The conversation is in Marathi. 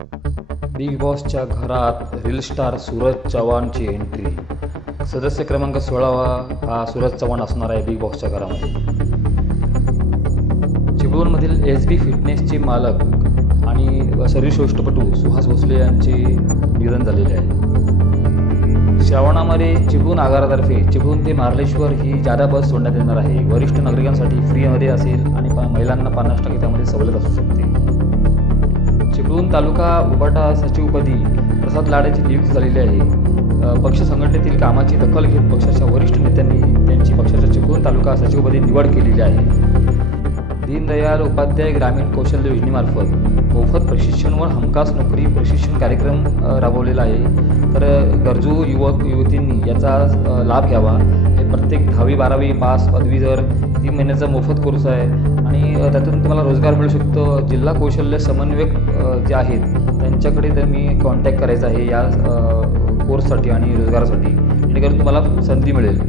बिग बॉसच्या घरात रील स्टार सूरज चव्हाणची एंट्री सदस्य क्रमांक सोळावा हा सूरज चव्हाण असणार आहे बिग बॉसच्या घरामध्ये. चिपळूणमधील एस बी फिटनेसचे मालक आणि शरीरश्रेष्ठपटू सुहास भोसले यांचे निधन झालेले आहे. श्रावणामध्ये चिपळूण आगारातर्फे चिपळूण ते मार्लेश्वर ही जादा बस सोडण्यात येणार आहे. वरिष्ठ नागरिकांसाठी फ्रीमध्ये असेल आणि महिलांना पन्नास टक्के त्यामध्ये सवलत असू शकते. चिपळूण तालुका उपाटा सचिवपदी प्रसाद लाडेची नियुक्ती झालेली आहे. पक्ष संघटनेतील कामाची दखल घेत पक्षाच्या वरिष्ठ नेत्यांनी त्यांची पक्षाच्या चिपळूण तालुका सचिवपदी निवड केलेली आहे. दीनदयाल उपाध्याय ग्रामीण कौशल्य योजनेमार्फत मोफत प्रशिक्षण व हमखास नोकरी प्रशिक्षण कार्यक्रम राबवलेला आहे. तर गरजू युवक युवतींनी याचा लाभ घ्यावा. हे प्रत्येक दहावी बारावी पास पदवीधर तीन महिन्याचा मोफत कोर्स आहे. आणि त्यातून तुम्हाला रोजगार मिळू शकतो. जिल्हा कौशल्य समन्वयक जे आहेत त्यांच्याकडे तर मी कॉन्टॅक्ट करायचा आहे या कोर्ससाठी आणि रोजगारासाठी. जेणेकरून तुम्हाला संधी मिळेल.